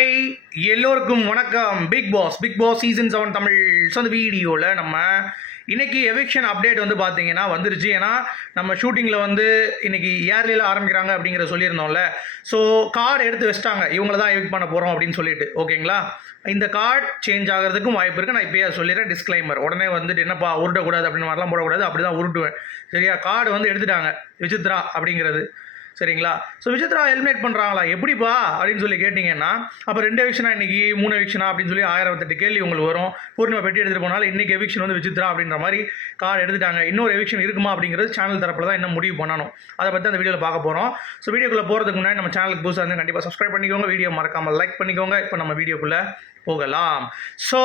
Hi எல்லோருக்கும் வணக்கம். Big boss big boss season seven Tamil so அந்த வீடியோவில் நம்ம இன்றைக்கி எவிக்ஷன் அப்டேட் வந்து பார்த்தீங்கன்னா வந்துருச்சு. ஏன்னா நம்ம ஷூட்டிங்கில் வந்து இன்றைக்கி ஏர்லியில் ஆரம்பிக்கிறாங்க அப்படிங்கிற சொல்லியிருந்தோம்ல. ஸோ கார்டு எடுத்து வச்சிட்டாங்க. இவங்கள தான் எவிக் பண்ண போகிறோம் அப்படின்னு சொல்லிட்டு. ஓகேங்களா இந்த கார்டு சேஞ்ச் ஆகிறதுக்கும் வாய்ப்பு இருக்குது நான் இப்போயே சொல்லிடுறேன். டிஸ்க்ளைமர் உடனே வந்துட்டு என்னப்பா உருட்டக்கூடாது அப்படின்னு மாதிரிலாம் போடக்கூடாது. அப்படி தான் உருட்டுவேன். சரியா? கார்டு வந்து எடுத்துட்டாங்க. விசித்ரா அப்படிங்கிறது. சரிங்களா? ஸோ விசித்ரா எலிமினேட் பண்ணுறாங்களா எப்படிப்பா? அப்படின்னு சொல்லி கேட்டிங்கன்னா அப்போ ரெண்டு எவிக்ஷனா இன்றைக்கி மூணு எவிக்ஷனா அப்படின்னு சொல்லி ஆயிரம் எட்டு கேள்வி உங்களுக்கு வரும். பூர்ணிமா பெட்டி எடுத்துகிட்டு போனாலும் இன்றைக்கி எவிக்ஷன் வந்து விசித்ரா அப்படின்ற மாதிரி கார்டு எடுத்துட்டாங்க. இன்னொரு எவிக்ஷன் இருக்குமா அப்படிங்கிறது சேனல் தரப்பில் தான் என்ன முடிவு பண்ணணும். அதை பற்றி அந்த வீடியோவில் பார்க்க போகிறோம் ஸோ வீடியோக்குள்ளே போகிறதுக்கு முன்னாடி நம்ம சேனலுக்கு புதுசாக இருந்து கண்டிப்பாக சப்ஸ்கிரைப் பண்ணிக்கோங்க. வீடியோ மறக்காமல் லைக் பண்ணிக்கோங்க. இப்போ நம்ம வீடியோக்குள்ளே போகலாம். ஸோ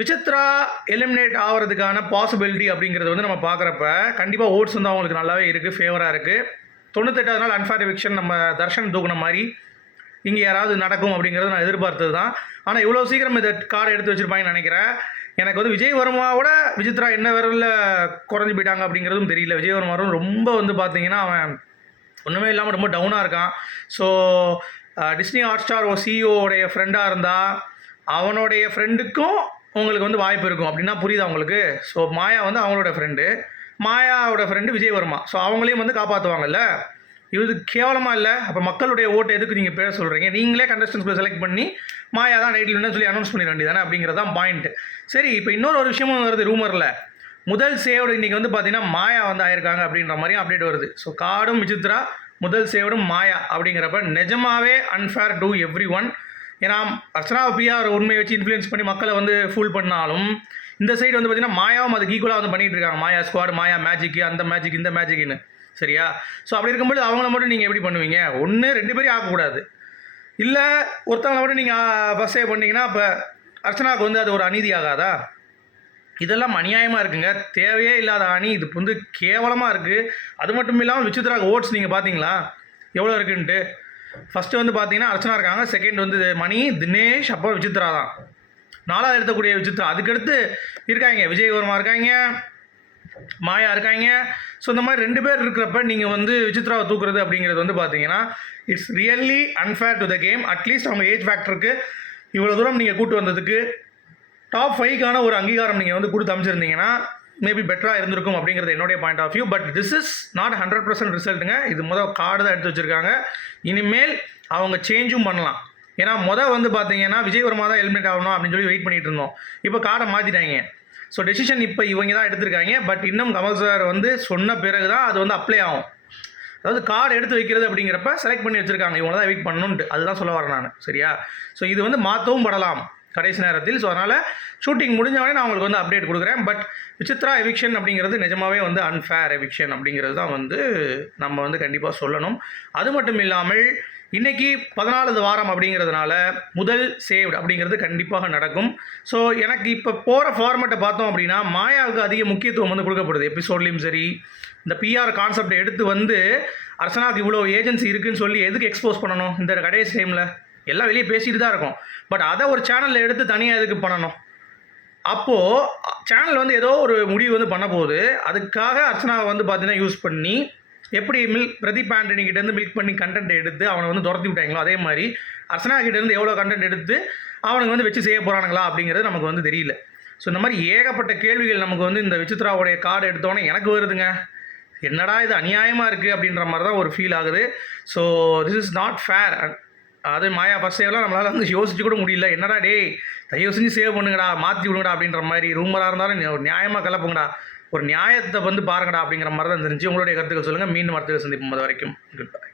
விசித்ரா எலிமினேட் ஆகிறதுக்கான பாசிபிலிட்டி அப்படிங்கிறது வந்து நம்ம பார்க்குறப்ப கண்டிப்பாக ஓட்ஸ் வந்து அவங்களுக்கு நல்லாவே இருக்குது ஃபேவராக இருக்குது தொண்ணூத்தெட்டாவது நாள் அன்ஃபேர் எவிக்ஷன் நம்ம தர்ஷன் தூக்குன மாதிரி இங்கே யாராவது நடக்கும் அப்படிங்கிறது நான் எதிர்பார்த்தது தான். ஆனால் இவ்வளோ சீக்கிரம் இந்த கார்டை எடுத்து வச்சுருப்பாங்கன்னு நினைக்கிறேன். எனக்கு வந்து விஜய் வர்மாவோட விஜித்ரா என்ன விரலில் குறைஞ்சி போயிட்டாங்க அப்படிங்கிறதும் தெரியல. விஜய் வர்மாவும் ரொம்ப வந்து பார்த்தீங்கன்னா அவன் ஒன்றுமே இல்லாமல் ரொம்ப டவுனாக இருக்கான். ஸோ டிஸ்னி ஹாட் ஸ்டார் ஓ சிஇஓடைய ஃப்ரெண்டாக இருந்தால் அவனுடைய ஃப்ரெண்டுக்கும் உங்களுக்கு வந்து வாய்ப்பு இருக்கும். அப்படின்னா புரியுதா உங்களுக்கு? ஸோ மாயா வந்து அவங்களோட ஃப்ரெண்டு மாயாவோட ஃப்ரெண்டு விஜயவர்மா. ஸோ அவங்களையும் வந்து காப்பாற்றுவாங்கல்ல இது கேவலமாக இல்லை? அப்போ மக்களுடைய ஓட்டு எதுக்கு நீங்கள் பேர சொல்கிறீங்க நீங்களே கண்டஸ்டன்ஸ்களை செலக்ட் பண்ணி மாயா தான் நைட்டில் சொல்லி அனௌன்ஸ் பண்ணிட வேண்டியதானே அப்படிங்கிறது தான் பாயிண்ட் சரி இப்போ இன்னொரு ஒரு விஷயமும் வருது ரூமரில் முதல் சேவோடு இன்றைக்கி வந்து பார்த்தீங்கன்னா மாயா வந்து ஆயிருக்காங்க அப்படின்ற மாதிரியும் அப்டேட் வருது. ஸோ காடும் விசித்ரா முதல் சேவடும் மாயா அப்படிங்கிறப்ப நிஜமாவே அன்ஃபேர் டு எவ்ரி ஒன் ஏன்னா அர்ச்சனா பிஆர் உண்மையை வச்சு இன்ஃப்ளூயன்ஸ் பண்ணி மக்களை வந்து ஃபுல் பண்ணாலும் இந்த சைடு வந்து பார்த்தீங்கன்னா மாயாவும் அதுக்கு ஈக்குவலாக வந்து பண்ணிகிட்டு இருக்காங்க. மாயா ஸ்குவாட் மாயா மேஜிக் அந்த மேஜிக் இந்த மேஜிக்னு சரியா? ஸோ அப்படி இருக்கும்போது அவங்கள மட்டும் நீங்கள் எப்படி பண்ணுவீங்க? ஒன்று ரெண்டு பேரையும் ஆக்கக்கூடாது. இல்லை ஒருத்தவங்களை மட்டும் நீங்கள் ஃபஸ்ட்டே பண்ணிங்கன்னா இப்போ அர்ச்சனாவுக்கு வந்து அது ஒரு அநீதி ஆகாதா? இதெல்லாம் அநியாயமாக இருக்குங்க. தேவையே இல்லாத அணி. இது வந்து கேவலமாக இருக்குது அது மட்டும் இல்லாமல் விசித்ராக்கு ஓட்ஸ் நீங்கள் பார்த்தீங்களா எவ்வளோ இருக்குன்ட்டு. ஃபஸ்ட்டு வந்து பார்த்தீங்கன்னா அர்ச்சனா இருக்காங்க. செகண்ட் வந்து மணி தினேஷ் அப்புறம் விசித்ரா தான். நாலாவது எழுத்தக்கூடிய விசித்திரம். அதுக்கடுத்து இருக்காங்க. விஜயவர்மா இருக்காங்க. மாயா இருக்காங்க. ஸோ இந்த மாதிரி ரெண்டு பேர் இருக்கிறப்ப நீங்கள் வந்து விசித்ராவை தூக்குறது அப்படிங்கிறது வந்து பார்த்தீங்கன்னா it's really unfair to the game at least அவங்க ஏஜ் ஃபேக்டருக்கு இவ்வளோ தூரம் நீங்கள் கூட்டு வந்ததுக்கு டாப் ஃபைவ்க்கான ஒரு அங்கீகாரம் நீங்கள் வந்து கொடுத்து அமைச்சிருந்தீங்கன்னா மேபி பெட்டராக இருந்திருக்கும் அப்படிங்கிறது என்னுடைய point of view but this is not hundred percent ரிசல்ட்டுங்க இது முதல் கார்டு தான் எடுத்து வச்சுருக்காங்க. இனிமேல் அவங்க சேஞ்சும் பண்ணலாம். ஏன்னா மொதல் வந்து பார்த்தீங்கன்னா விஜயவர்மா தான் ஹெல்மெட் ஆகணும் அப்படின்னு சொல்லி வெயிட் பண்ணிட்டு இருந்தோம். இப்போ கார்டை மாற்றிட்டாங்க ஸோ டெசிஷன் இப்போ இவங்க தான் எடுத்திருக்காங்க. பட் இன்னும் கமல் சார் வந்து சொன்ன பிறகு தான் அது வந்து அப்ளை ஆகும். அதாவது கார்டு எடுத்து வைக்கிறது அப்படிங்கிறப்ப செலக்ட் பண்ணி வச்சுருக்காங்க. இவங்க தான் வெயிட் பண்ணணுன்ட்டு அதுதான் சொல்ல வரேன் நான். சரியா? ஸோ இது வந்து மாற்றவும் படலாம். கடைசி நேரத்தில். ஸோ அதனால் ஷூட்டிங் முடிஞ்சவொடனே நான் உங்களுக்கு வந்து அப்டேட் கொடுக்குறேன். பட் விசித்ரா எவிக்ஷன் அப்படிங்கிறது நிஜமாவே வந்து அன்ஃபேர் எவிக்ஷன் அப்படிங்கிறது தான் வந்து நம்ம வந்து கண்டிப்பாக சொல்லணும். அது மட்டும் இல்லாமல் இன்றைக்கி பதினாலாவது வாரம் அப்படிங்கிறதுனால முதல் சேவ்டு அப்படிங்கிறது கண்டிப்பாக நடக்கும். ஸோ எனக்கு இப்போ போகிற ஃபார்மேட்டை பார்த்தோம் அப்படின்னா மாயாவுக்கு அதிக முக்கியத்துவம் வந்து கொடுக்கப்படுது. எபிசோட்லேயும் சரி இந்த பிஆர் கான்செப்டை எடுத்து வந்து அரசனாவுக்கு இவ்வளோ ஏஜென்சி இருக்குதுன்னு சொல்லி எதுக்கு எக்ஸ்போஸ் பண்ணணும் இந்த கடைசி டைமில் எல்லாம் வெளியே பேசிட்டு தான் இருக்கும். பட் அதை ஒரு சேனலில் எடுத்து தனியாக எதுக்கு பண்ணணும்? அப்போது சேனல் வந்து ஏதோ ஒரு முடிவு வந்து பண்ண போகுது. அதுக்காக அர்ச்சனாவை வந்து பார்த்தீங்கன்னா யூஸ் பண்ணி எப்படி மில்க் பிரதீப் ஆண்டனிக்கிட்டேருந்து மில்க் பண்ணி கண்டென்ட் எடுத்து அவனை வந்து துரத்தி விட்டாங்களோ அதே மாதிரி அர்ச்சனா கிட்டேருந்து எவ்வளோ கண்டென்ட் எடுத்து அவனுக்கு வந்து வச்சு செய்ய போகிறானுங்களா அப்படிங்கிறது நமக்கு வந்து தெரியல. ஸோ இந்த மாதிரி ஏகப்பட்ட கேள்விகள் நமக்கு வந்து இந்த விசித்ராவுடைய கார்டு எடுத்தோன்னே எனக்கு வருதுங்க. என்னடா இது அநியாயமாக இருக்குது அப்படின்ற மாதிரி தான் ஒரு ஃபீல் ஆகுது. So this is not fair அது மாயா ஃபஸ்ட் சேவ்லாம் நம்மளால் வந்து யோசிச்சு கூட முடியல. என்னடா டேய் தயவு செஞ்சு சேவ் பண்ணுங்கடா மாற்றி விடுங்கடா அப்படின்ற மாதிரி ரூமராக இருந்தாலும் ஒரு நியாயமாக கலப்புங்கடா. ஒரு நியாயத்தை வந்து பாருங்கடா அப்படிங்கிற மாதிரி தான் இருந்துச்சு. உங்களுடைய கருத்துக்கள் சொல்லுங்கள் மீண்டும் வார்த்தைகள் சந்திப்போம். அது வரைக்கும் குட் பை